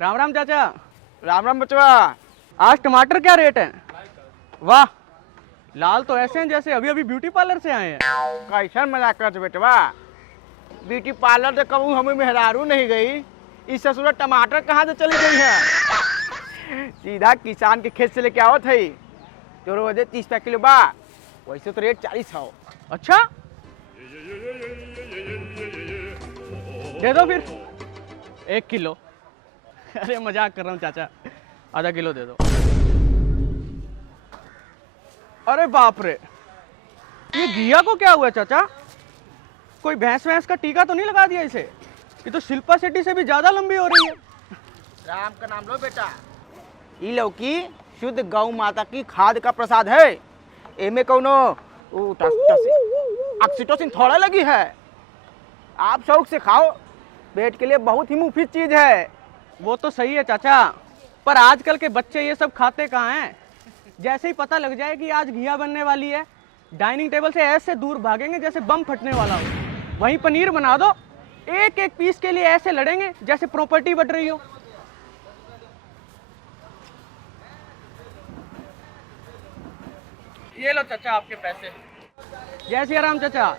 राम राम चाचा। राम राम बचवा। आज टमाटर क्या रेट है? वाह, लाल तो ऐसे हैं जैसे अभी अभी ब्यूटी पार्लर से आए हैं। कैसन मजाक करत बेटवा, ब्यूटी पार्लर से कबू हमें मेहरारू नहीं गई, इस ससुर टमाटर कहाँ से चली गई है। सीधा किसान के खेत से लेके आवत है। तो रोजे 30 रुपया किलो बा, वैसे तो रेट 40 है। अच्छा, दे दो फिर 1 किलो। अरे मजाक कर रहा हूँ चाचा, आधा किलो दे दो। अरे बाप रे, ये घिया को क्या हुआ चाचा? कोई भैंस वैंस का टीका तो नहीं लगा दिया इसे? ये तो शिल्पा शेट्टी से भी ज्यादा लंबी हो रही है। राम का नाम लो बेटा। ई लौकी शुद्ध गौ माता की खाद का प्रसाद है। एमे कौनो ऑक्सीटोसिन थोड़ा लगी है। आप शौक से खाओ, पेट के लिए बहुत ही मुफीद चीज है। वो तो सही है चाचा, पर आजकल के बच्चे ये सब खाते कहाँ हैं? जैसे ही पता लग जाए कि आज घिया बनने वाली है, डाइनिंग टेबल से ऐसे दूर भागेंगे जैसे बम फटने वाला हो। वहीं पनीर बना दो, एक एक पीस के लिए ऐसे लड़ेंगे जैसे प्रॉपर्टी बढ़ रही हो। ये लो चाचा आपके पैसे। जय श्री राम चाचा।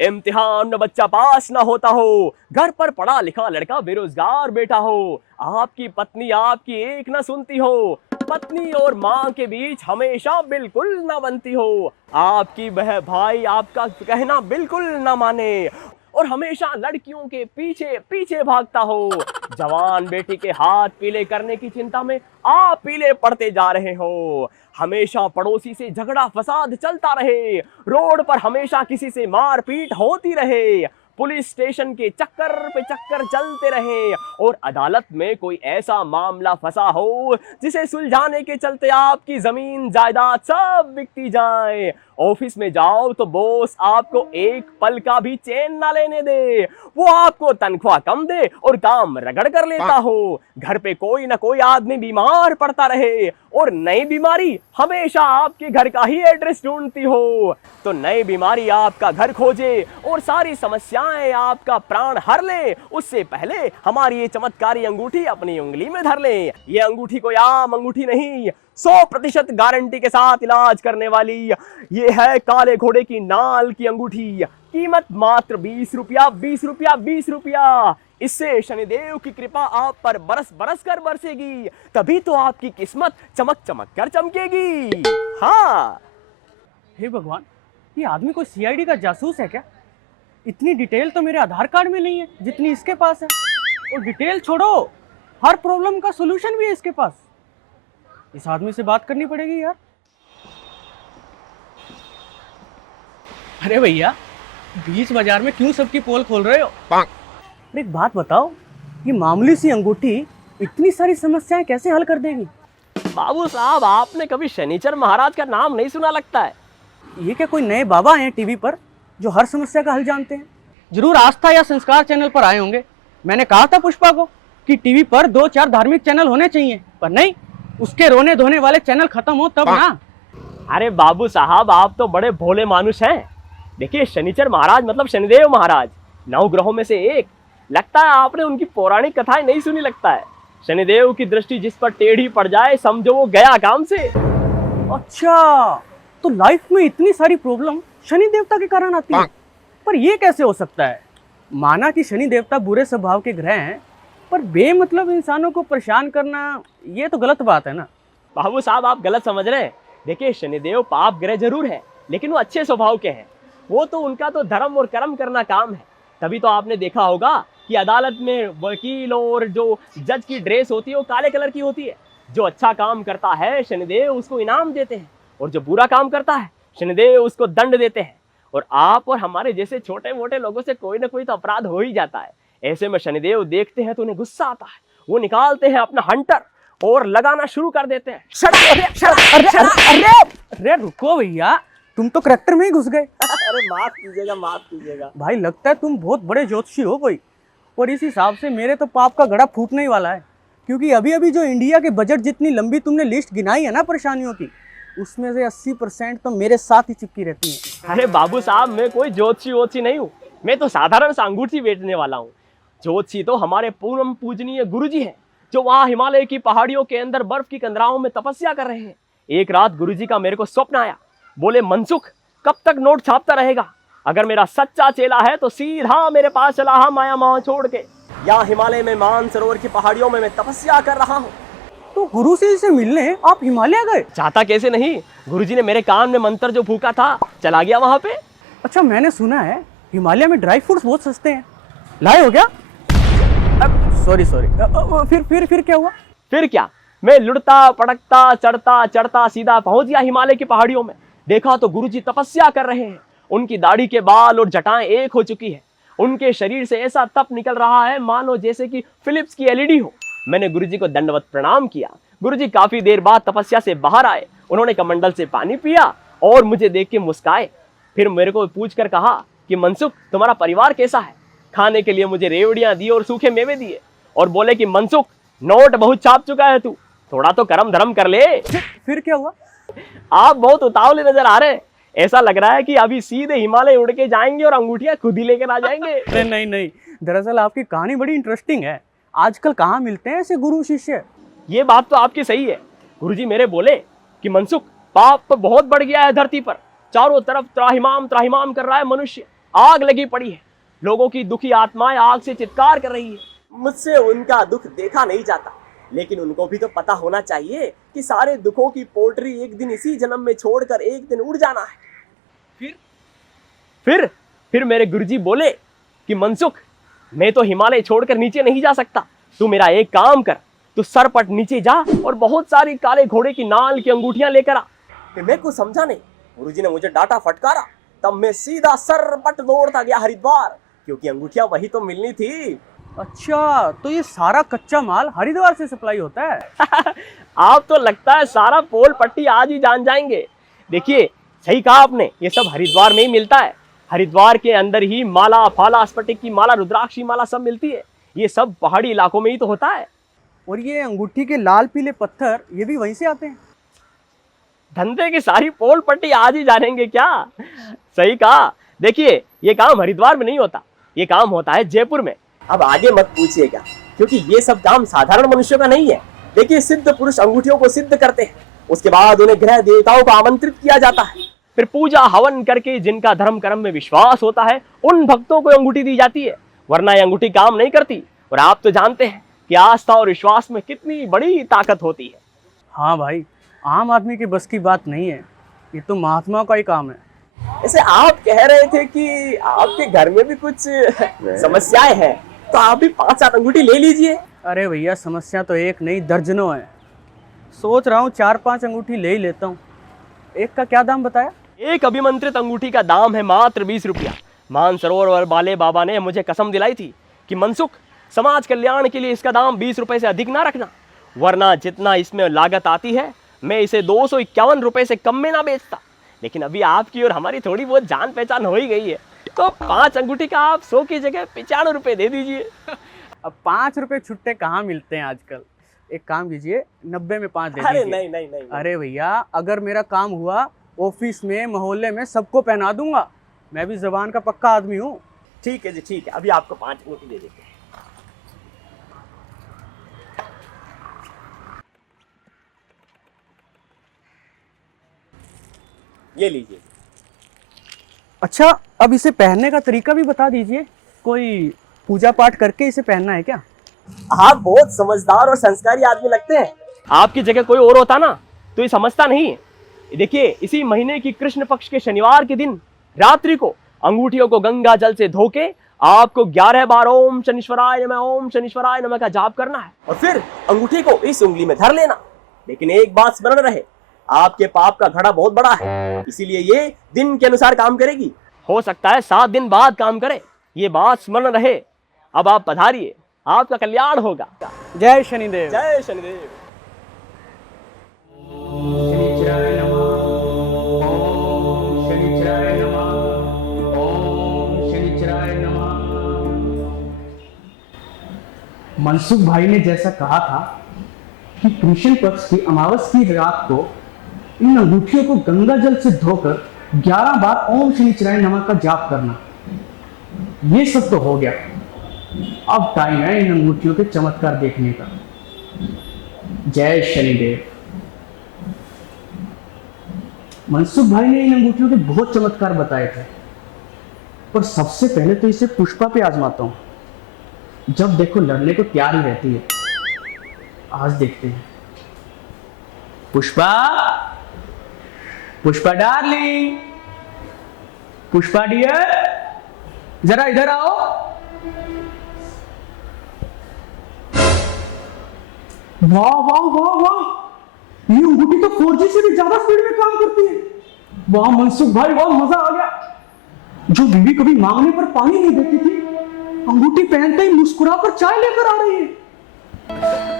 इम्तिहान में बच्चा पास ना होता हो, घर पर पढ़ा लिखा लड़का बेरोजगार बेटा हो, आपकी पत्नी आपकी एक ना सुनती हो, पत्नी और माँ के बीच हमेशा बिल्कुल ना बनती हो, आपकी वह भाई आपका कहना बिल्कुल ना माने और हमेशा लड़कियों के पीछे पीछे भागता हो, जवान बेटी के हाथ पीले करने की चिंता में आप पीले पड़ते जा रहे हो, हमेशा पड़ोसी से झगड़ा फसाद चलता रहे, रोड पर हमेशा किसी से मारपीट होती रहे, पुलिस स्टेशन के चक्कर पे चक्कर चलते रहे और अदालत में कोई ऐसा मामला फंसा हो जिसे सुलझाने के चलते आपकी जमीन जायदाद सब बिकती जाए, ऑफिस में जाओ तो बॉस आपको एक पल का भी चैन ना लेने दे, वो आपको तनख्वाह कम दे और काम रगड़ कर लेता हो, घर पे कोई ना कोई आदमी बीमार पड़ता रहे और नई बीमारी हमेशा आपके घर का ही एड्रेस ढूंढती हो, तो नई बीमारी आपका घर खोजे और सारी समस्याएं आपका प्राण हर ले, उससे पहले हमारी ये चमत्कारी अंगूठी अपनी उंगली में धर ले। ये अंगूठी कोई आम अंगूठी नहीं, 100% गारंटी के साथ इलाज करने वाली ये है काले घोड़े की नाल की अंगूठी। कीमत मात्र 20 रुपया, 20 रुपया, 20 रुपया। इससे शनिदेव की कृपा आप पर बरस बरस कर बरसेगी, तभी तो आपकी किस्मत चमक चमक कर चमकेगी। हाँ, हे भगवान, ये आदमी कोई सीआईडी का जासूस है क्या? इतनी डिटेल तो मेरे आधार कार्ड में नहीं है जितनी इसके पास है। और डिटेल छोड़ो, हर प्रॉब्लम का सॉल्यूशन भी है इसके पास। इस आदमी से बात करनी पड़ेगी यार। अरे भैया, बीच बाजार में क्यों सबकी पोल खोल रहे हो? एक बात बताओ, ये मामूली सी अंगूठी इतनी सारी समस्याएं कैसे हल कर देगी? बाबू साहब, आपने कभी शनिचर महाराज का नाम नहीं सुना लगता है? ये क्या कोई नए बाबा हैं टीवी पर जो हर समस्या का हल जानते हैं? जरूर आस्था या संस्कार चैनल पर आए होंगे। मैंने कहा था पुष्पा को कि टीवी पर 2-4 धार्मिक चैनल होने चाहिए, पर नहीं, उसके रोने धोने वाले चैनल खत्म हो तब ना। अरे बाबू साहब, आप तो बड़े भोले मानुष हैं। देखिए, शनिचर महाराज मतलब शनिदेव महाराज, 9 ग्रहों में से एक। लगता है आपने उनकी पौराणिक कथाएं नहीं सुनी लगता है। शनिदेव की दृष्टि जिस पर टेढ़ी पड़ जाए, समझो वो गया काम से। अच्छा, तो लाइफ में इतनी सारी प्रॉब्लम शनि देवता के कारण आती है, पर ये कैसे हो सकता है? माना कि शनि देवता बुरे स्वभाव के ग्रह हैं, पर बेमतलब इंसानों को परेशान करना ये तो गलत बात है ना। बाबू साहब, आप गलत समझ रहे हैं। देखिए, शनिदेव पाप ग्रह जरूर है, लेकिन वो अच्छे स्वभाव के हैं। वो तो उनका तो धर्म और कर्म करना काम है। तभी तो आपने देखा होगा कि अदालत में वकील और जो जज की ड्रेस होती है वो काले कलर की होती है। जो अच्छा काम करता है शनिदेव उसको इनाम देते हैं, और जो बुरा काम करता है शनिदेव उसको दंड देते हैं। और आप और हमारे जैसे छोटे मोटे लोगों से कोई ना कोई तो अपराध हो ही जाता है। ऐसे में शनिदेव देखते हैं तो उन्हें गुस्सा आता है, वो निकालते हैं अपना हंटर और लगाना शुरू कर देते हैं। अरे रुको भैया, तुम तो करैक्टर में ही घुस गए। अरे माफ कीजिएगा, माफ कीजिएगा भाई, लगता है तुम बहुत बड़े ज्योतिषी हो कोई। और इस हिसाब से मेरे तो पाप का घड़ा फूटने ही वाला है, क्योंकि अभी अभी जो इंडिया के बजट जितनी लंबी तुमने लिस्ट गिनाई है ना परेशानियों की, उसमें से 80% तो मेरे साथ ही चिपकी रहती है। अरे बाबू साहब, मैं कोई ज्योतिषी वोतिषी नहीं हूँ। मैं तो साधारण सा अंगूठी बेचने वाला हूँ। ज्योतिषी तो हमारे पूर्व पूजनीय गुरुजी हैं, जो वहाँ हिमालय की पहाड़ियों के अंदर बर्फ की कंदराओं में तपस्या कर रहे हैं। एक रात गुरुजी का मेरे को स्वप्न आया। बोले, मनसुख कब तक नोट छापता रहेगा? अगर मेरा सच्चा चेला है तो सीधा मेरे पास चला हा माया मोह छोड़ के। यहाँ हिमालय में मानसरोवर की पहाड़ियों में मैं तपस्या कर रहा हूँ। तो गुरु से मिलने आप हिमालय गए? चाहता कैसे नहीं, गुरुजी ने मेरे कान में मंत्र जो फूका था चला गया वहां पे। अच्छा, मैंने सुना है हिमालय में ड्राई फ्रूट्स बहुत सस्ते हैं, लाए हो क्या? सॉरी फिर क्या हुआ? फिर क्या, मैं लुढ़ता पड़कता चढ़ता चढ़ता सीधा पहुंच गया हिमालय की पहाड़ियों में। देखा तो गुरुजी तपस्या कर रहे हैं। उनकी दाढ़ी के बाल और जटाएं एक हो चुकी है। उनके शरीर से ऐसा तप निकल रहा है मानो जैसे कि फिलिप्स की एलईडी हो। मैंने गुरुजी को दंडवत प्रणाम किया। गुरुजी काफी देर बाद तपस्या से बाहर आए। उन्होंने कमंडल से पानी पिया और मुझे देख के मुस्काए। फिर मेरे को पूछ कर कहा कि मनसुख तुम्हारा परिवार कैसा है? खाने के लिए मुझे रेवड़ियां दी और सूखे मेवे दिए और बोले कि मनसुख नोट बहुत छाप चुका है तू, थोड़ा तो करम धर्म कर ले। फिर क्या हुआ? आप बहुत उतावले नजर आ रहे हैं। ऐसा लग रहा है कि अभी सीधे हिमालय उड़ के जाएंगे और अंगूठियां खुद ही लेकर आ जाएंगे। नहीं, दरअसल आपकी कहानी बड़ी इंटरेस्टिंग है। आजकल कहाँ मिलते हैं ऐसे गुरु शिष्य? ये बात तो आपकी सही है। गुरुजी मेरे बोले कि मनसुख पाप बहुत बढ़ गया है धरती पर, चारों तरफ त्राहिमाम त्राहिमाम कर रहा है मनुष्य, आग लगी पड़ी है, लोगों की दुखी आत्माएं आग से चित्कार कर रही है। मुझसे उनका दुख देखा नहीं जाता, लेकिन उनको भी तो पता होना चाहिए कि सारे दुखों की पोल्ट्री एक दिन इसी जन्म में छोड़कर एक दिन उड़ जाना है। फिर मेरे गुरुजी बोले कि मनसुख मैं तो हिमालय छोड़कर नीचे नहीं जा सकता, तू मेरा एक काम कर, तू सरपट नीचे जा और बहुत सारी काले घोड़े की नाल की अंगूठियां लेकर आ। मैं कुछ समझा नहीं। गुरुजी ने मुझे डांटा फटकारा। तब मैं सीधा सरपट दौड़ता गया हरिद्वार, क्योंकि अंगूठियां वही तो मिलनी थी। अच्छा, तो ये सारा कच्चा माल हरिद्वार से सप्लाई होता है? आप तो लगता है सारा पोल पट्टी आज ही जान जाएंगे। देखिए, सही कहा आपने, ये सब हरिद्वार में ही मिलता है। हरिद्वार के अंदर ही माला, फाला, स्फटिक की माला, रुद्राक्षी माला सब मिलती है। ये सब पहाड़ी इलाकों में ही तो होता है। और ये अंगूठी के लाल पीले पत्थर ये भी वहीं से आते हैं? धंधे की सारी पोल पट्टी आज ही जानेंगे क्या? सही कहा। देखिए, ये काम हरिद्वार में नहीं होता, ये काम होता है जयपुर में। अब आगे मत पूछिएगा, क्योंकि ये सब काम साधारण मनुष्यों का नहीं है। देखिए, सिद्ध पुरुष अंगूठियों को सिद्ध करते हैं, उसके बाद उन्हें ग्रह देवताओं को आमंत्रित किया जाता है, फिर पूजा हवन करके जिनका धर्म कर्म में विश्वास होता है उन भक्तों को अंगूठी दी जाती है, वरना ये अंगूठी काम नहीं करती। और आप तो जानते हैं कि आस्था और विश्वास में कितनी बड़ी ताकत होती है। हाँ भाई, आम आदमी की बस की बात नहीं है, ये तो महात्माओं का ही काम है। ऐसे आप कह रहे थे कि आपके घर में भी कुछ समस्याएं हैं, तो आप भी 5-7 अंगूठी ले लीजिए। अरे भैया, समस्या तो एक नहीं दर्जनों है। सोच रहा हूँ 4-5 अंगूठी ले ही लेता हूँ। एक का क्या दाम बताया? एक अभिमंत्रित अंगूठी का दाम है मात्र 20 रुपया। मानसरोवर वाले बाबा ने मुझे कसम दिलाई थी कि मनसुख समाज कल्याण के लिए इसका दाम 20 रुपए से अधिक ना रखना, वरना जितना इसमें लागत आती है मैं इसे 251 रुपए से कम में ना बेचता। लेकिन अभी आपकी और हमारी थोड़ी बहुत जान पहचान हो ही गई है, तो 5 अंगूठी का आप 100 की जगह 95 रुपए दे दीजिए। अब 5 रुपए छुट्टे कहाँ मिलते हैं आजकल। एक काम कीजिए, 90 में 5 दे अरे दीजिए। नहीं। अरे भैया, अगर मेरा काम हुआ ऑफिस में मोहल्ले में सबको पहना दूंगा। मैं भी जबान का पक्का आदमी हूँ। ठीक है जी, ठीक है, अभी आपको 5 अंगूठी दे देते हैं। ये लीजिए। अच्छा, अब इसे पहनने का तरीका भी बता दीजिए। कोई पूजा पाठ करके इसे पहनना है क्या? आप बहुत समझदार और संस्कारी आदमी लगते हैं। आपकी जगह कोई और होता ना तो ये समझता नहीं। देखिए, इसी महीने की कृष्ण पक्ष के शनिवार के दिन रात्रि को अंगूठियों को गंगा जल से धोके आपको 11 बार ओम शनिश्वराय नमः, ओम शनिश्वराय नमः का जाप करना है और फिर अंगूठी को इस उंगली में धर लेना। लेकिन एक बात स्मरण रहे, आपके पाप का घड़ा बहुत बड़ा है, इसीलिए ये दिन के अनुसार काम करेगी। हो सकता है 7 दिन बाद काम करे, ये बात स्मरण रहे। अब आप पधारिए, आपका कल्याण होगा। जय शनिदेव। जय शनिदेव। शनिचराय नमः, ओम शनिचराय नमः, ओम शनिचराय नमः। मनसुख भाई ने जैसा कहा था कि कृष्ण पक्ष की अमावस की रात को इन अंगूठियों को गंगा जल से धोकर 11 बार ओम शनिचराय नमः का जाप करना। ये सब तो हो गया, अब टाइम है इन अंगूठियों के चमत्कार देखने का। जय शनिदेव। मनसुख भाई ने इन अंगूठियों के बहुत चमत्कार बताए थे, पर सबसे पहले तो इसे पुष्पा पे आजमाता हूं। जब देखो लड़ने को तैयार ही रहती है। आज देखते हैं। पुष्पा, पुष्पा डार्लिंग, पुष्पा डियर, जरा इधर आओ। वाह वाह वाह वाह, ये अंगूठी तो 4G से भी ज्यादा स्पीड में काम करती है। वाह मनसुख भाई वाह, मजा आ गया। जो बीवी कभी मांगने पर पानी नहीं देती थी, अंगूठी पहनते ही मुस्कुरा कर चाय लेकर आ रही है।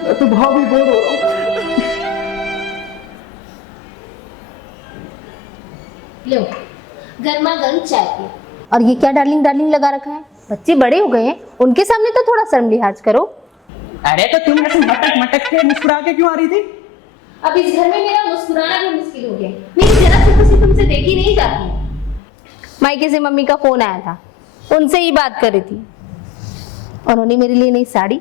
मैं तो भाव भी बोर हो रहा हूं। लो, गर्मा गर्म चाय पियो। और ये क्या डार्लिंग डार्लिंग लगा रखा है? बच्चे बड़े हो गए हैं, उनके सामने तो थोड़ा शर्म लिहाज करो। अरे तो तुम ऐसे मटक मटक के मुस्कुरा के क्यों आ रही थी? अब इस घर में मेरा मुस्कुराना भी मुश्किल हो गया। मेरी जरा सी खुशी तुमसे देखी नहीं जाती। मायके से मम्मी का फोन आया था, उनसे ही बात कर रही थी। उन्होंने मेरे लिए नई साड़ी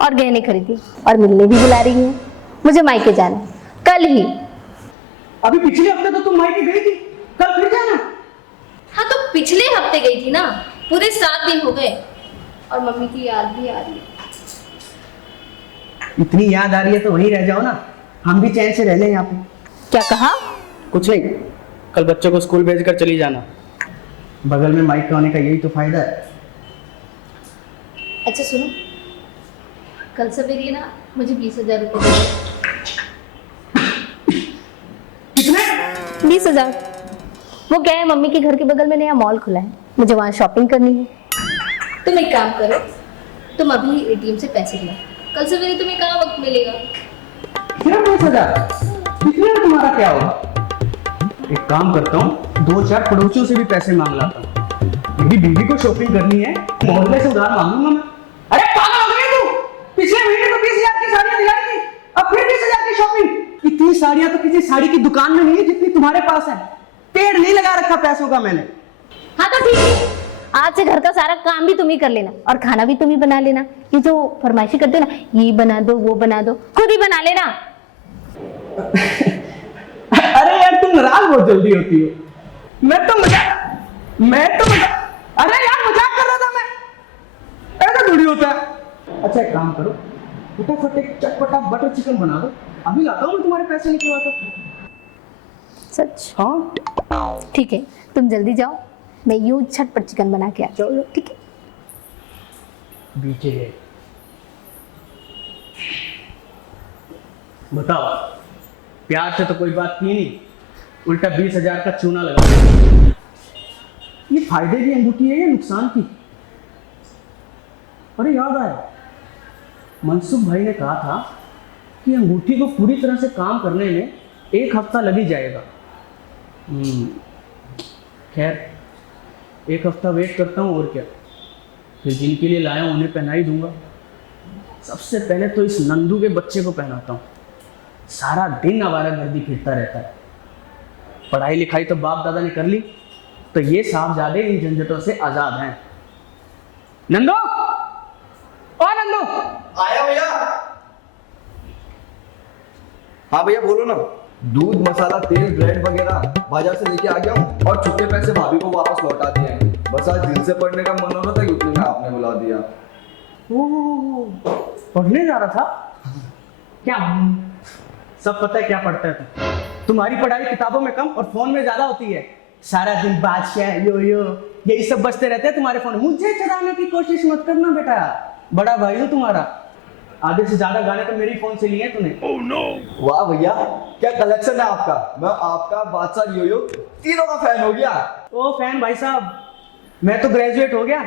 और गहने खरीदे और मिलने भी बुला रही हैं। मुझे मायके जाना है, कल ही। अभी पिछले हफ्ते तो तुम मायके गई थी, कल फिर जाना? हाँ तो पिछले हफ्ते गई थी ना, पूरे 7 दिन हो गए और मम्मी की याद भी आ रही है। इतनी याद आ रही है तो वहीं रह जाओ ना, हम भी चैन से रह लें यहाँ पे। क्या कहा? कुछ नहीं, कल बच्चों को स्कूल भेजकर चली जाना। बगल में माइक का होने का यही तो फायदा है। अच्छा सुनो, कल सवेरे ना मुझे 20,000 रुपये दे दो। कितने? 20,000। वो क्या है, मम्मी के घर के बगल में नया मॉल खुला है, मुझे वहाँ शॉपिंग करनी है। तुम एक काम करो, तुम अभी एटीएम से पैसे लो, कल सवेरे तुम्हें कहाँ वक्त मिलेगा। सिर्फ 20,000? इतने में तुम्हारा क्या होगा? एक काम करता हूँ, 2-4 पड़ोसियों से भी पैसे मांग लाता हूँ। मेरी बीवी को शॉपिंग करनी है, मोहल्ले से उधार मांगूंगा मैं। अरे पागल हो गई तू? पिछले महीने तो 20,000 की साड़ियां दिलाई थी, अब फिर 20,000 की शॉपिंग। इतनी साड़ियां तो किसी साड़ी की दुकान में नहीं है जितनी तुम्हारे पास है। पेड़ नहीं लगा रखा पैसों का मैंने। हाँ तो ठीक है, आज से घर का सारा काम भी तुम ही कर लेना और खाना भी तुम ही बना लेना। ये जो फरमाइशी करते हो ना, ये बना दो वो बना दो, खुद ही बना लेना। अरे यार तुम नाराज बहुत जल्दी होती हो। मैं तो मजाक अरे यार मजाक कर रहा था मैं, ऐसा थोड़ी होता है। अच्छा एक काम करो, फटाफट एक चटपटा बटर चिकन बना दो, अभी लाता हूँ मैं तुम्हारे पैसे निकलवा कर। सच? हाँ ठीक है, तुम जल्दी जाओ, मैं यूं झटपट चिकन बना के आ जाऊँ। ठीक है? बीते गए। बताओ, प्यार से तो कोई बात की नहीं, उल्टा 20,000 का चूना लगा। ये फायदे की अंगूठी है या नुकसान की? अरे याद आया, मनसुख भाई ने कहा था कि अंगूठी को पूरी तरह से काम करने में 1 हफ्ता लग ही जाएगा। खैर 1 हफ्ता वेट करता हूँ और क्या, फिर जिनके लिए लाया हूँ उन्हें पहना ही दूंगा। सबसे पहले तो इस नंदू के बच्चे को पहनाता हूँ, सारा दिन आवारागर्दी फिरता रहता है। पढ़ाई लिखाई तो बाप दादा ने कर ली, तो ये साहबजादे इन झंझटों से आजाद हैं। नंदू, ओ नंदू। आया भैया। हाँ भैया बोलो ना। दूध मसाला तेल ब्रेड वगैरह बाजार से लेके आ गया हूँ और छुट्टे पैसे भाभी को वापस लौटा दिए हैं। बस आज दिल से पढ़ने का मन हो रहा था, उतने में आपने बुला दिया। ओह, पढ़ने जा रहा था क्या? सब पता है क्या पढ़ता है तुम। तुम्हारी पढ़ाई किताबों में कम और फोन में ज्यादा होती है। सारा दिन बादशाह यो यो यही सब बजते रहते हैं तुम्हारे फोन। मुझे चलाने की कोशिश मत करना बेटा, बड़ा भाई हूँ तुम्हारा। आधे से ज्यादा गाने तो मेरी फोन से लिए हैं तूने। Oh no. वाह भैया, क्या कलेक्शन है आपका। मैं आपका बादशाह यो यो तीनों का फैन हो गया। ओ फैन भाई साहब, मैं तो ग्रेजुएट हो गया,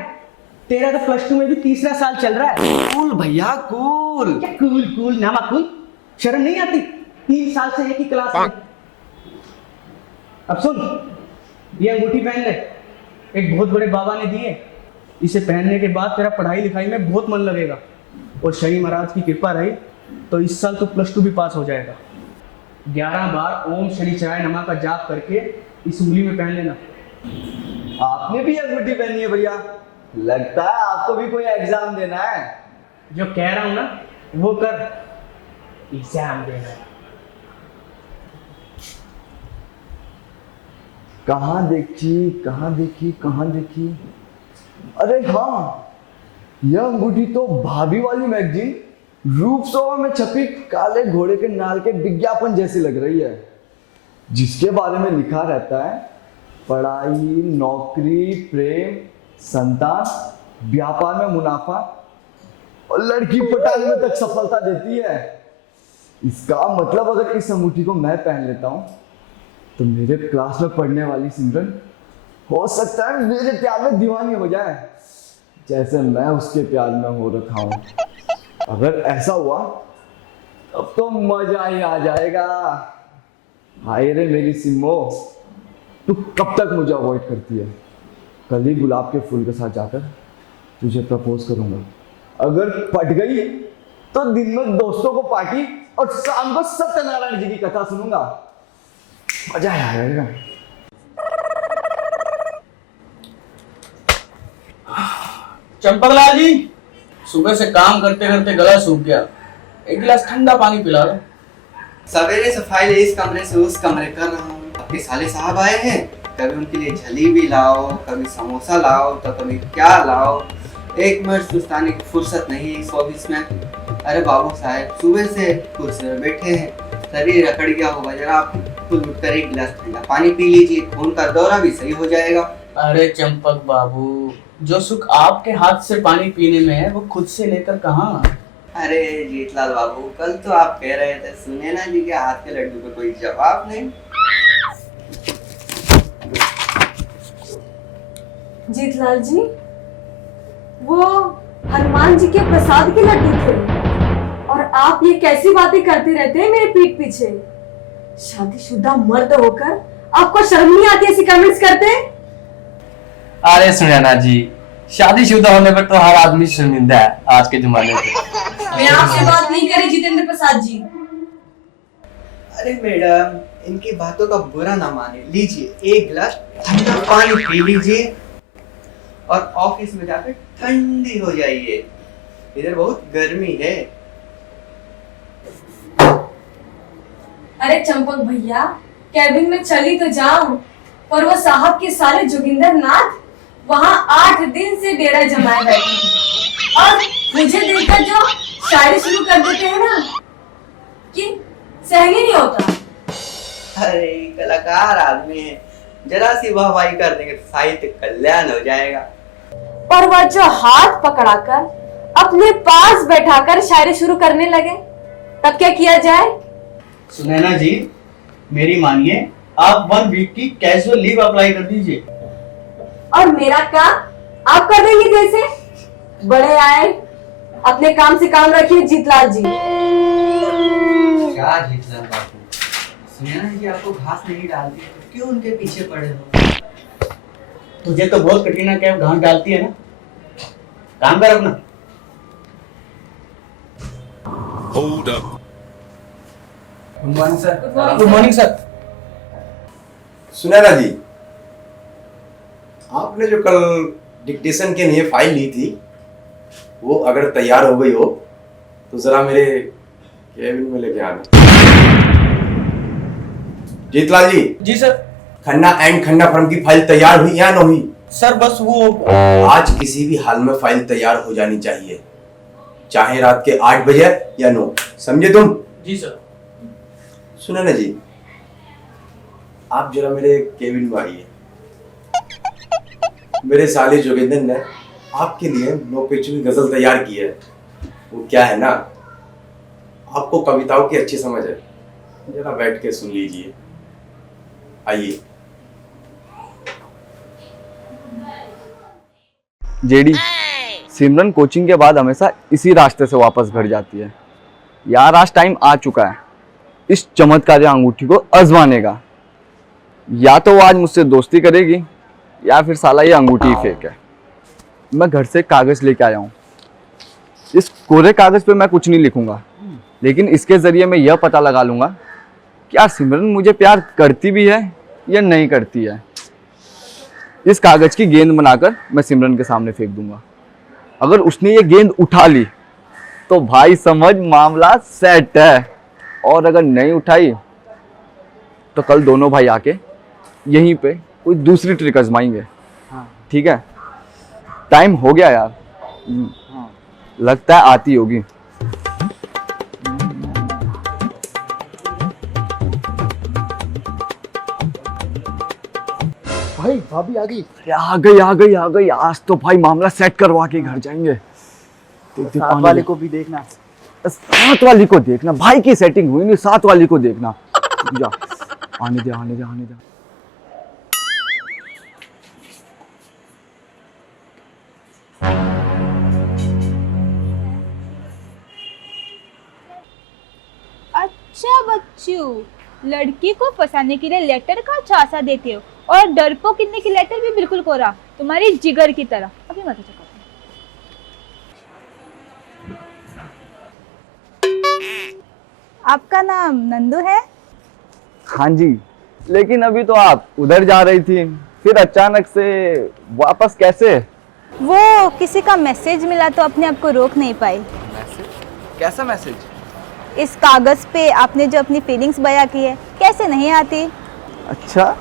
तेरा तो +2 में भी 3रा साल चल रहा है। कूल भैया कूल। क्या कूल कूल नामा कूल, शर्म नहीं आती? 3 साल से एक ही क्लास में। अब सुन, ये अंगूठी पहन ले, एक बहुत बड़े बाबा ने दी है। इसे पहनने के बाद तेरा पढ़ाई लिखाई में बहुत मन लगेगा और शनि महाराज की कृपा रही तो इस साल तो +2 भी पास हो जाएगा। 11 बार ओम शनिचराय नमः का जाप करके इस उंगली में पहन लेना। आपने भी अंगूठी पहनी है भैया। लगता है आपको भी कोई एग्जाम देना है। जो कह रहा हूं ना वो कर, एग्जाम देना है। कहाँ देखी। अरे हाँ, यह अंगूठी तो भाभी वाली मैगजीन रूप शोभा में छपी काले घोड़े के नाल के विज्ञापन जैसी लग रही है, जिसके बारे में लिखा रहता है पढ़ाई, नौकरी, प्रेम, संतान, व्यापार में मुनाफा और लड़की पटाने में तक सफलता देती है। इसका मतलब अगर इस अंगूठी को मैं पहन लेता हूं तो मेरे क्लास में पढ़ने वाली सिमरन हो सकता है मेरे प्यार में दीवानी हो जाए, जैसे मैं उसके प्यार में हो रखा हूं। अगर ऐसा हुआ तब तो मजा ही आ जाएगा। हाय रे मेरी सिम्मो, तू कब तक मुझे अवॉइड करती है? कल ही गुलाब के फूल के साथ जाकर तुझे प्रपोज करूंगा। अगर पट गई तो दिन में दोस्तों को पार्टी और शाम को सत्यनारायण जी की कथा सुनूंगा। मजा आएगा। चंपकलाल जी, सुबह से काम करते करते गला सूख गया, एक गिलास ठंडा पानी पिला दो। सवेरे से फाइल इस कमरे से उस कमरे कर रहा हूँ। आपके साले साहब आए हैं, कभी उनके लिए जलेबी लाओ, कभी समोसा लाओ, तो कभी क्या लाओ। एक मिनट सुस्ताने की फुर्सत नहीं इस ऑफिस में। अरे बाबू साहब, सुबह से कुर्सी में बैठे हैं, शरीर अकड़ गया होगा, जरा आप खुद उठकर एक गिलास ठंडा पानी पी लीजिए, खून का दौरा भी सही हो जाएगा। अरे चंपक बाबू, जो सुख आपके हाथ से पानी पीने में है वो खुद से लेकर कहाँ? अरे जीतलाल बाबू, कल तो आप कह रहे थे सुने ना जी के हाथ के लड्डू का कोई जवाब नहीं। जीतलाल जी, वो हनुमान जी के प्रसाद के लड्डू थे, और आप ये कैसी बातें करते रहते हैं मेरे पीठ पीछे। शादीशुदा मर्द होकर आपको शर्म नहीं आती ऐसी कमेंट्स करते? अरे सुनैना जी, शादीशुदा होने पर तो हर आदमी शर्मिंदा है आज के जमाने में। मैं आपसे बात नहीं कर रही जितेंद्र प्रसाद जी। अरे मैडम, इनकी बातों का बुरा ना माने, लीजिए एक गिलास ठंडा पानी पी लीजिए और ऑफिस में जाकर ठंडी हो जाइए, इधर बहुत गर्मी है। अरे चंपक भैया, कैबिन में चली तो जाऊं, पर वो साहब के साले जोगिंदर नाथ वहाँ 8 दिन से डेरा जमाए बैठे हैं, और मुझे देखकर जो शायरी शुरू कर देते हैं ना कि सहन ही नहीं होता। अरे कलाकार आदमी है, जरा सी वाहवाही कर देंगे तो साहित्य कल्याण हो जाएगा। पर वह जो हाथ पकड़ाकर अपने पास बैठाकर शायरी शुरू करने लगे, तब क्या किया जाए? सुनैना जी, मेरी मानिए, आप 1 वीक की कैजुअल लीव अप्लाई कर दीजिए। और मेरा काम आप कर देंगे जैसे? बड़े आए, अपने काम से काम रखिए जीतलाल जी। क्या जीतलाल बाबू, सुनैना जी आपको घास नहीं डालती तो क्यों उनके पीछे पड़े हो? तुझे तो बहुत कठिन क्या घास डालती है ना, काम कर अपना। Hold up. Good morning sir. Good morning sir. Sunaina ji, आपने जो कल डिक्टेशन के लिए फाइल ली थी, वो अगर तैयार हो गई हो तो जरा मेरे केबिन में लेके आना। जीतलाल जी। जी sir. Khanna and Khanna firm की फाइल तैयार हुई या न हुई? सर बस वो आज किसी भी हाल में फाइल तैयार हो जानी चाहिए, चाहे रात के 8 बजे या 9, समझे तुम? जी सर। सुनैना जी, आप जरा मेरे केबिन में आइए। मेरे साले जोगिंदर ने आपके लिए नौपेचू की गजल तैयार की है। वो क्या है ना, आपको कविताओं की अच्छी समझ है, जरा बैठ के सुन लीजिए। आइए। जेडी, सिमरन कोचिंग के बाद हमेशा इसी रास्ते से वापस घर जाती है। यार आज टाइम आ चुका है इस चमत्कारी अंगूठी को आजमाने का। या तो वो आज मुझसे दोस्ती करेगी या फिर साला ये अंगूठी ही फेक है। मैं घर से कागज लेके आया हूँ। इस कोरे कागज पे मैं कुछ नहीं लिखूंगा, लेकिन इसके जरिए मैं यह पता लगा लूंगा कि यार सिमरन मुझे प्यार करती भी है या नहीं करती है। इस कागज की गेंद बनाकर मैं सिमरन के सामने फेंक दूंगा। अगर उसने ये गेंद उठा ली तो भाई समझ मामला सेट है, और अगर नहीं उठाई तो कल दोनों भाई आके यहीं पे कोई दूसरी ट्रिक आजमाएंगे। ठीक है, टाइम हो गया यार। लगता है आती होगी। भाई भाभी आ गई। आ गई आ गई आ गई। आज तो भाई मामला सेट करवा के घर जाएंगे। साथ वाले को भी देखना। साथ वाली को देखना, भाई की सेटिंग हुई नहीं, साथ वाली को देखना। जा, आने दे आने दे आने दे। अच्छा बच्चू, लड़की को फंसाने के लिए लेटर का झांसा देते हो और डरपोक किन्ने की लेटर भी बिल्कुल कोरा, तुम्हारी जिगर की तरह। अभी मत चुका। आपका नाम नंदू है? हाँ जी, लेकिन अभी तो आप उधर जा रही थी, फिर अचानक से वापस कैसे? वो किसी का मैसेज मिला तो अपने आप को रोक नहीं पाई। मैसेज? कैसा मैसेज? इस कागज पे आपने जो अपनी फीलिंग्स बयां की है, कैसे नहीं आती? अच्छा,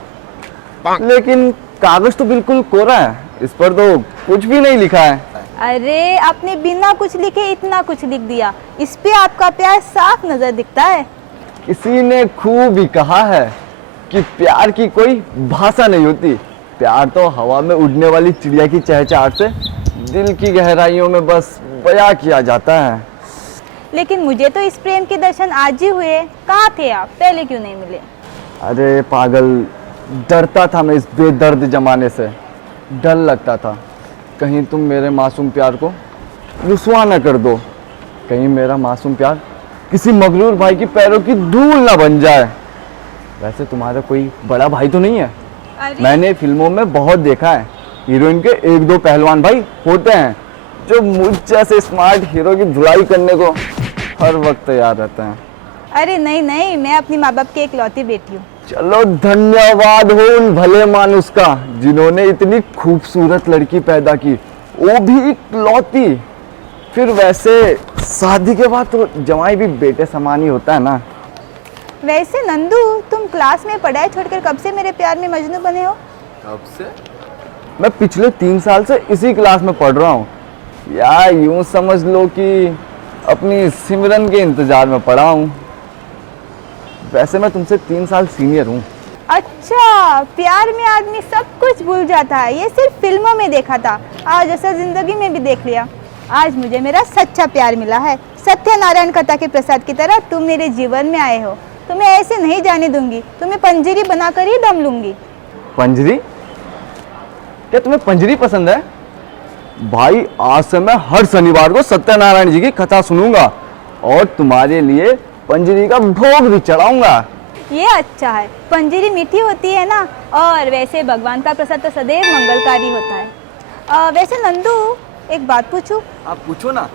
लेकिन कागज तो बिल्कुल कोरा है, इस पर तो कुछ भी नहीं लिखा है। अरे आपने बिना कुछ लिखे इतना कुछ लिख दिया, इस पे आपका प्यार साफ नजर दिखता है। किसी ने खूब ही कहा है कि प्यार की कोई भाषा नहीं होती, प्यार तो हवा में उड़ने वाली चिड़िया की चहचहाट से दिल की गहराइयों में बस बयां किया जाता है। लेकिन मुझे तो इस प्रेम के दर्शन आज ही हुए। कहाँ थे आप, पहले क्यों नहीं मिले? अरे पागल, डरता था मैं इस बेदर्द जमाने से। डर लगता था कहीं तुम मेरे मासूम प्यार को रुसवा न कर दो, कहीं मेरा मासूम प्यार किसी मगरूर भाई की पैरों की धूल ना बन जाए। वैसे तुम्हारा कोई बड़ा भाई तो नहीं है? मैंने फिल्मों में बहुत देखा है, हीरोइन के एक दो पहलवान भाई होते हैं जो मुझ जैसे स्मार्ट हीरो की धुलाई करने को हर वक्त तैयार रहते हैं। अरे नहीं नहीं, मैं अपनी माँ बाप की इकलौती बेटी हूँ। चलो धन्यवाद हो उन भले मानुस का जिन्होंने इतनी खूबसूरत लड़की पैदा की, वो भी इकलौती। फिर वैसे शादी के बाद तो जवाई भी बेटे समान ही होता है ना। वैसे नंदू, तुम क्लास में पढ़ाई छोड़कर कब से मेरे प्यार में मजनू बने हो? कब से? मैं पिछले 3 साल से इसी क्लास में पढ़ रहा हूँ, या यूं समझ लो कि अपनी सिमरन के इंतजार में पढ़ा हूँ। वैसे मैं तुमसे 3 साल सीनियर हूँ। अच्छा, प्यार में आदमी सब कुछ भूल जाता है, ये सिर्फ फिल्मों में देखा था, आज असल जिंदगी में भी देख लिया। आज मुझे मेरा सच्चा प्यार मिला है, सत्यनारायण कथा के प्रसाद की तरह तुम मेरे जीवन में आए हो। तुम्हें ऐसे नहीं जाने दूंगी, तुम्हें पंजरी बनाकर ही दम लूंगी। पंजरी? क्या तुम्हें पंजरी पसंद है? भाई आज से मैं हर शनिवार को सत्यनारायण जी की कथा सुनूंगा और तुम्हारे लिए पंजरी का भोग भी चढ़ाऊंगा। ये अच्छा है, पंजरी मीठी होती है ना, और वैसे भगवान का प्रसाद तो सदैव मंगलकारी होता है। वैसे नंदू, एक बात पूछूं? आप पूछो ना।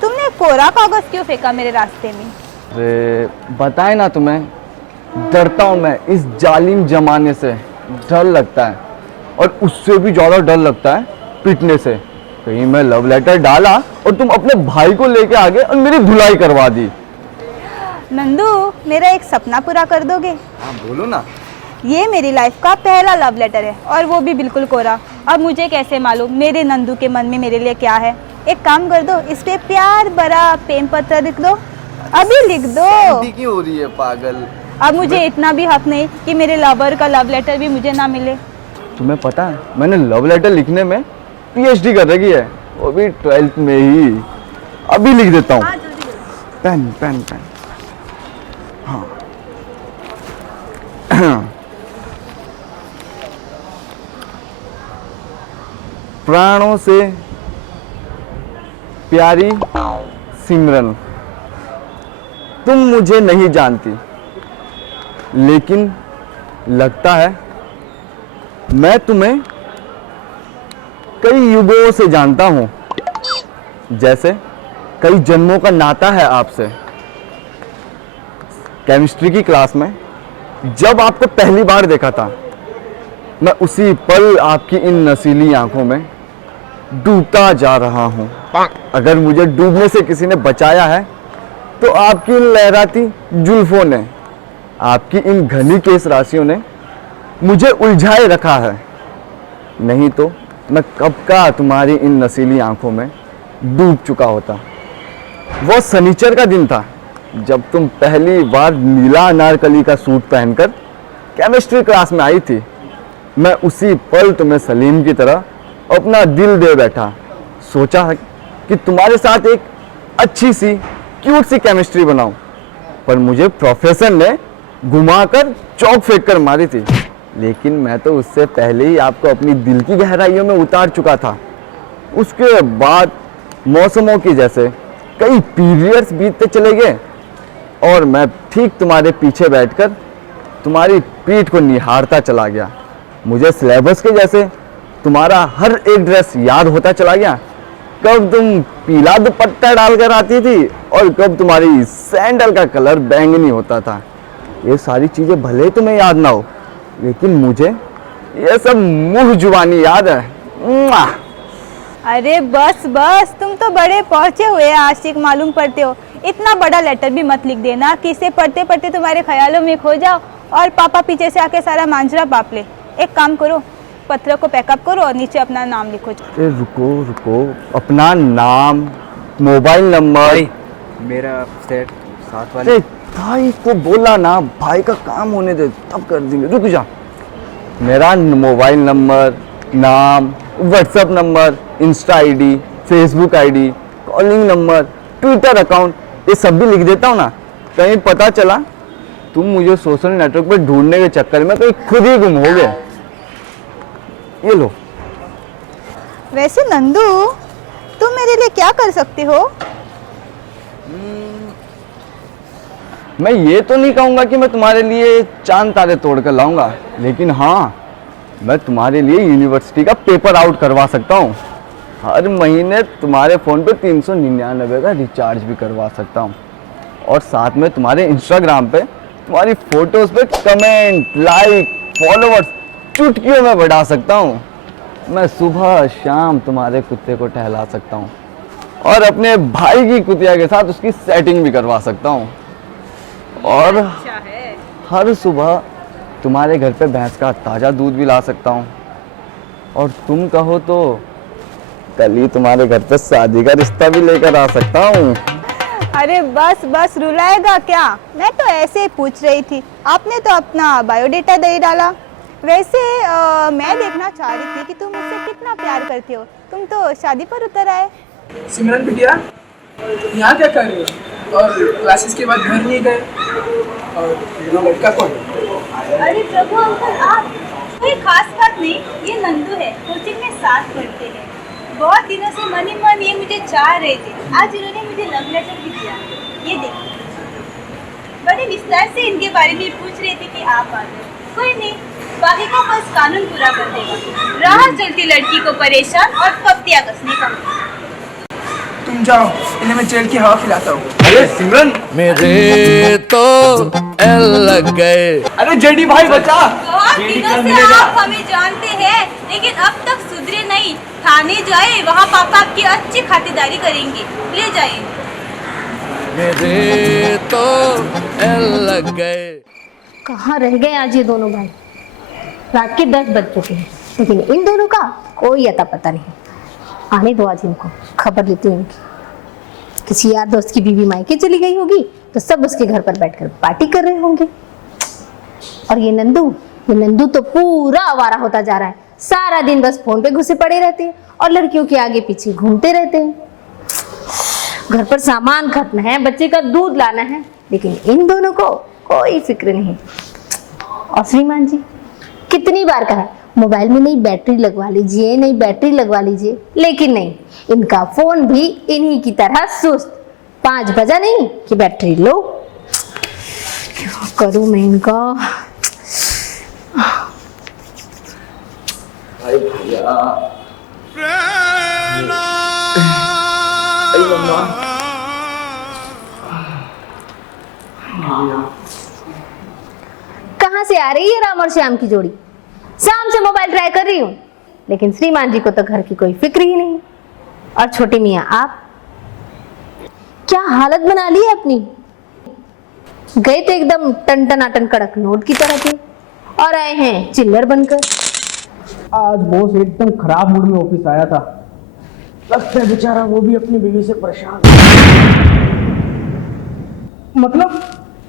तुमने कोरा कागज क्यों फेंका मेरे रास्ते में? अरे बताए ना तुम्हें, डरता हूँ मैं इस जालिम जमाने से। डर लगता है, और उससे भी ज्यादा डर लगता है पिटने से। कहीं मैं लव लेटर डाला और तुम अपने भाई को लेके आ गए और मेरी धुलाई करवा दी। नंदू, मेरा एक सपना पूरा कर दोगे? हाँ बोलो ना। ये मेरी लाइफ का पहला लव लेटर है, और वो भी बिल्कुल कोरा। अब मुझे कैसे मालूम मेरे नंदू के मन में मेरे लिए क्या है? एक काम कर दो, इस पे प्यार भरा प्रेम पत्र लिख दो, अभी लिख दो। शादी क्यों हो रही है पागल? अब मुझे इतना भी हक नहीं कि मेरे लवर का लव लेटर भी मुझे ना मिले। तुम्हें पता है मैंने लव लेटर लिखने में PhD कर रखी है, वो भी 12th में ही। अभी लिख देता हूँ। Pen pen pen. हाँ प्राणों से प्यारी सिमरन, तुम मुझे नहीं जानती, लेकिन लगता है मैं तुम्हें कई युगों से जानता हूं, जैसे कई जन्मों का नाता है आपसे। केमिस्ट्री की क्लास में जब आपको पहली बार देखा था, मैं उसी पल आपकी इन नसीली आंखों में डूबता जा रहा हूँ। अगर मुझे डूबने से किसी ने बचाया है तो आपकी इन लहराती जुल्फों ने, आपकी इन घनी केस राशियों ने मुझे उलझाए रखा है। नहीं तो मैं कब का तुम्हारी इन नसीली आंखों में डूब चुका होता। वो शनिचर का दिन था जब तुम पहली बार नीला अनारकली का सूट पहनकर केमिस्ट्री क्लास में आई थी। मैं उसी पल तुम्हें सलीम की तरह अपना दिल दे बैठा। सोचा है कि तुम्हारे साथ एक अच्छी सी क्यूट सी केमिस्ट्री बनाऊं, पर मुझे प्रोफेसर ने घुमाकर चौक फेंक कर मारी थी। लेकिन मैं तो उससे पहले ही आपको अपनी दिल की गहराइयों में उतार चुका था। उसके बाद मौसमों की जैसे कई पीरियड्स बीतते चले गए और मैं ठीक तुम्हारे पीछे बैठकर तुम्हारी पीठ को निहारता चला गया। मुझे सिलेबस के जैसे तुम्हारा हर एक ड्रेस याद होता चला गया। कब तुम पीला दुपट्टा डालकर आती थी और कब तुम्हारी सैंडल का कलर बैंगनी होता था। ये सारी चीज़ें भले ही तुम्हें याद ना हो, लेकिन मुझे ये सब मुँह जुबानी याद है। मुआ! अरे बस बस, तुम तो बड़े पहुंचे हुए आशिक मालूम पड़ते हो। इतना बड़ा लेटर भी मत लिख देना कि इसे पढ़ते पढ़ते तुम्हारे ख्यालों में खो जाओ और पापा पीछे से आके सारा मांजरा बाप ले। एक काम करो, पत्र को पैकअप करो और नीचे अपना नाम लिखो। अरे रुको रुको, अपना नाम, मोबाइल नंबर। मेरा सेट साथ अरे भाई को बोला ना, भाई का काम होने दे तब कर देंगे। रुक जा। मेरा मोबाइल नंबर, नाम, WhatsApp number, Insta ID, Facebook ID, calling number, Twitter account, ये सब भी लिख देता हूँ ना। कहीं पता चला तुम मुझे सोशल नेटवर्क पर ढूंढने के चक्कर में कहीं खुद ही गुम हो गए। ये लो। वैसे नंदू, तुम मेरे लिए क्या कर सकते हो? मैं ये तो नहीं कहूँगा कि मैं तुम्हारे लिए चांद तारे तोड़ कर लाऊंगा, लेकिन हाँ, मैं तुम्हारे लिए यूनिवर्सिटी का पेपर आउट करवा सकता हूँ। हर महीने तुम्हारे फ़ोन पे 399 का रिचार्ज भी करवा सकता हूँ। और साथ में तुम्हारे इंस्टाग्राम पे तुम्हारी फ़ोटोज़ पे कमेंट, लाइक, फॉलोअर्स चुटकियों में बढ़ा सकता हूँ। मैं सुबह शाम तुम्हारे कुत्ते को टहला सकता हूँ और अपने भाई की कुतिया के साथ उसकी सेटिंग भी करवा सकता हूँ। और हर सुबह तुम्हारे घर पे भैंस का ताज़ा दूध भी ला सकता हूँ। और तुम कहो तो कल ही तुम्हारे घर पे शादी का रिश्ता भी लेकर आ सकता हूँ। अरे बस बस, रुलाएगा क्या? मैं तो ऐसे ही पूछ रही थी, आपने तो अपना बायोडेटा दे डाला। वैसे मैं देखना चाह रही थी कि तुम मुझसे कितना प्यार करते हो। तुम तो शादी पर उतर आए। सिमरन बिटिया, यहाँ क्या कर रहे हो? और क्लासेस के बाद घर नहीं गए? और मेरा लड़का कौन? अरे प्रभु अंकल, आप कोई खास बात नहीं, ये नंदू है, कोचिंग में साथ पढ़ते हैं। बहुत दिनों से मन ही मन ये मुझे चाह रहे थे। आज इन्होंने मुझे लव लेटर भी दिया। ये देखिए, बड़े विस्तार से इनके बारे में पूछ रहे थे कि आप आ गए। कोई नहीं, बाकी का बस कानून पूरा कर देगा। राह चलती लड़की को परेशान और पप्तियाँ कसने का। तुम जाओ, इन्हें मैं जेल की हवा खिलाता हूँ। अरे सिमरन, मेरे तो एल लग गए। अरे जेडी भाई बचा। बहुत दिनों से आप हमें जानते हैं, लेकिन अब तक सुधरे नहीं। थाने जाए, वहाँ पापा आपकी अच्छी खातिरदारी करेंगे। ले जाए। मेरे तो एल लग गए। कहाँ रह गए आज ये दोनों भाई? रात के 10 बज चुके हैं, लेकिन इन दोनों का कोई अता पता नहीं। आने दो, आज इनको खबर लेती हूँ इनकी। किसी यार दोस्त की बीवी मायके चली गई होगी तो सब उसके घर पर बैठकर पार्टी कर रहे होंगे। और ये नंदू तो पूरा आवारा होता जा रहा है। सारा दिन बस फोन पे घुसे पड़े रहते हैं और लड़कियों के आगे पीछे घूमते रहते हैं। घर पर सामान खत्म है, बच्चे का दूध लाना है, लेकिन इन दोनों को कोई फिक्र नहीं। और श्रीमान जी, कितनी बार कहा मोबाइल में नई बैटरी लगवा लीजिए, नई बैटरी लगवा लीजिए, लेकिन नहीं, इनका फोन भी इन्हीं की तरह सुस्त। 5 बजा नहीं कि बैटरी लो। क्या करूं मैं इनका? भाई भैया, अरे मम्मा, कहाँ से आ रही है राम और श्याम की जोड़ी? शाम से मोबाइल ट्राई कर रही हूँ, लेकिन श्रीमान जी को तो घर की कोई फिक्र ही नहीं। और छोटे मियाँ आप क्या हालत बना ली है अपनी। गए तो एकदम टन कड़क नोट की तरह थे और आए हैं चिल्लर बनकर। आज बॉस एकदम खराब मूड में ऑफिस आया था। लगता है बेचारा वो भी अपनी बीवी से परेशान, मतलब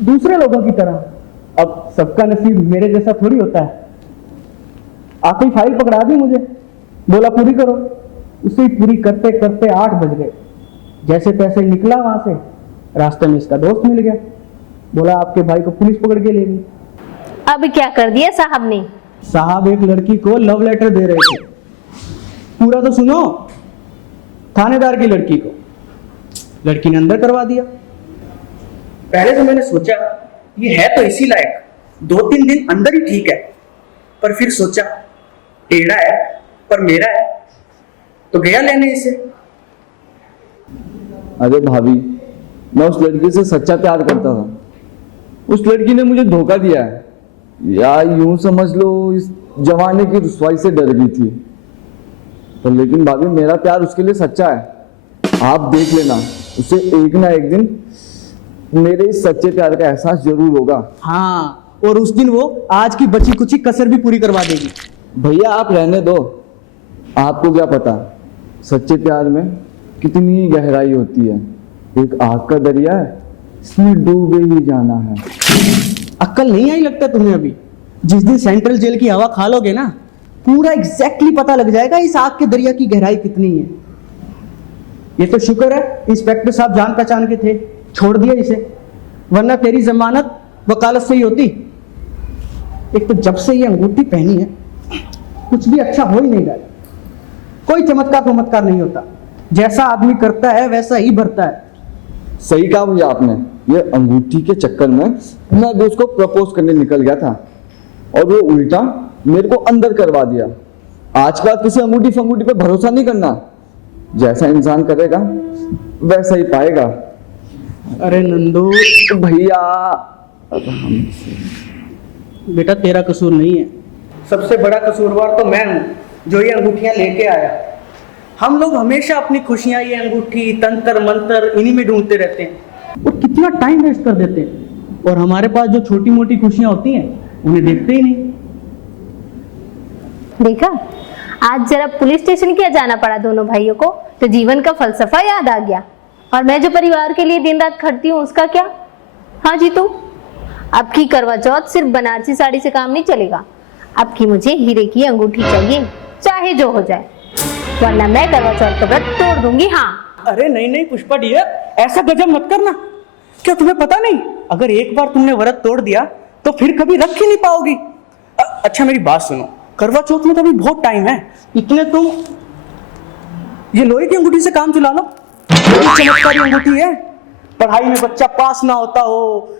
दूसरे लोगों की तरह। अब सबका नसीब मेरे जैसा थोड़ी होता है। आखिरी फाइल पकड़ा दी मुझे, बोला पूरी करो। उसे ही पूरी करते करते 8 बज गए। जैसे तैसे निकला वहां से, रास्ते में इसका दोस्त मिल गया, बोला आपके भाई को पुलिस पकड़ के ले गई। अब क्या कर दिया साहब ने? साहब एक लड़की को लव लेटर दे रहे थे। पूरा तो सुनो। थानेदार की लड़की को, लड़की ने अंदर करवा दिया। पहले तो मैंने सोचा ये है तो इसी लायक, 2-3 दिन अंदर ही ठीक है, पर फिर सोचा टेढ़ा है पर मेरा है, तो गया लेने इसे। अरे भाभी, मैं उस लड़की से सच्चा प्यार करता था। उस लड़की ने मुझे धोखा दिया है, या यूं समझ लो इस जमाने की रुसवाई से डर गई थी। तो लेकिन भाभी, मेरा प्यार उसके लिए सच्चा है। आप देख लेना, उसे एक ना एक दिन मेरे इस सच्चे प्यार का एहसास जरूर होगा। हाँ, और उस दिन वो आज की बची कुची कसर भी पूरी करवा देगी। भैया आप रहने दो, आपको क्या पता सच्चे प्यार में कितनी गहराई होती है। एक आग का दरिया है, इसमें डूबे ही जाना है। अक्ल नहीं आई लगता तुम्हें अभी। जिस दिन सेंट्रल जेल की हवा खा लोगे ना, पूरा एग्जैक्टली पता लग जाएगा इस आग के दरिया की गहराई कितनी है। ये तो शुक्र है इंस्पेक्टर साहब जान पहचान के थे, छोड़ दिया इसे, वरना तेरी जमानत वकालत से ही होती। एक तो जब से ये अंगूठी पहनी है कुछ भी अच्छा हो ही नहीं रहा। कोई चमत्कार नहीं होता, जैसा आदमी करता है वैसा ही भरता है। सही कहा भैया आपने। ये अंगूठी के चक्कर में मैं भी उसको प्रपोज करने निकल गया था और वो उल्टा मेरे को अंदर करवा दिया। आज के बाद किसी अंगूठी फंगूठी पे भरोसा नहीं करना, जैसा इंसान करेगा वैसा ही पाएगा। अरे नंदू भैया, बेटा तेरा कसूर नहीं है, सबसे बड़ा कसूरवार तो मैं हूँ जो ये अंगूठियां लेके आया। हम लोग हमेशा अपनी खुशियां ये अंगूठी तंत्र मंत्र इन्हीं में ढूंढते रहते हैं और कितना टाइम वेस्ट कर देते हैं। और हमारे पास जो छोटी मोटी खुशियां होती हैं उन्हें देखते ही नहीं। देखा, आज जरा पुलिस स्टेशन क्या जाना पड़ा दोनों भाइयों को, तो जीवन का फलसफा याद आ गया। और मैं जो परिवार के लिए दिन रात खटती हूँ उसका क्या। हाँ जी, तो अब की करवा चौथ सिर्फ बनारसी साड़ी से काम नहीं चलेगा। अब की मुझे हीरे की अंगूठी चाहिए, चाहे जो हो जाए, वरना मैं करवा चौथ का व्रत तोड़ दूंगी। हाँ। अरे नहीं पुष्पा डियर, ऐसा गजब मत करना। क्या तुम्हें पता नहीं, अगर एक बार तुमने व्रत तोड़ दिया तो फिर कभी रख ही नहीं पाओगी। अच्छा मेरी बात सुनो, करवा चौथ में तो अभी बहुत टाइम है, इतने तुम ये लोहे की अंगूठी से काम चला लो। चमत्कारी अंगूठी है, पढ़ाई में बच्चा पास ना होता हो,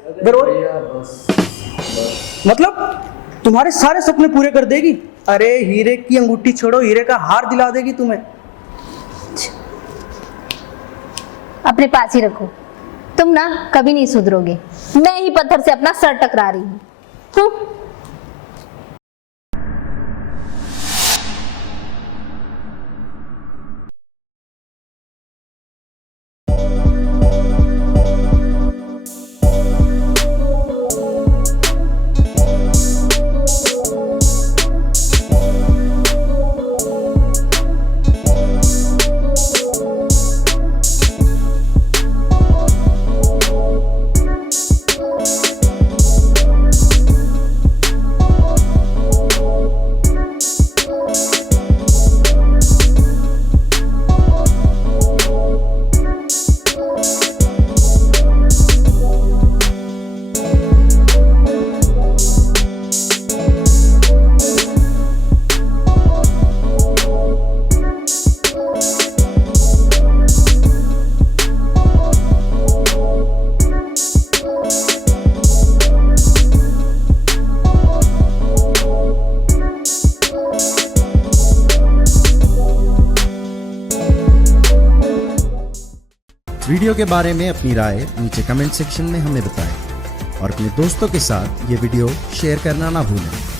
मतलब तुम्हारे सारे सपने पूरे कर देगी। अरे हीरे की अंगूठी छोड़ो, हीरे का हार दिला देगी तुम्हें। अपने पास ही रखो, तुम ना कभी नहीं सुधरोगे। मैं ही पत्थर से अपना सर टकरा रही हूँ। वीडियो के बारे में अपनी राय नीचे कमेंट सेक्शन में हमें बताएं और अपने दोस्तों के साथ ये वीडियो शेयर करना ना भूलें।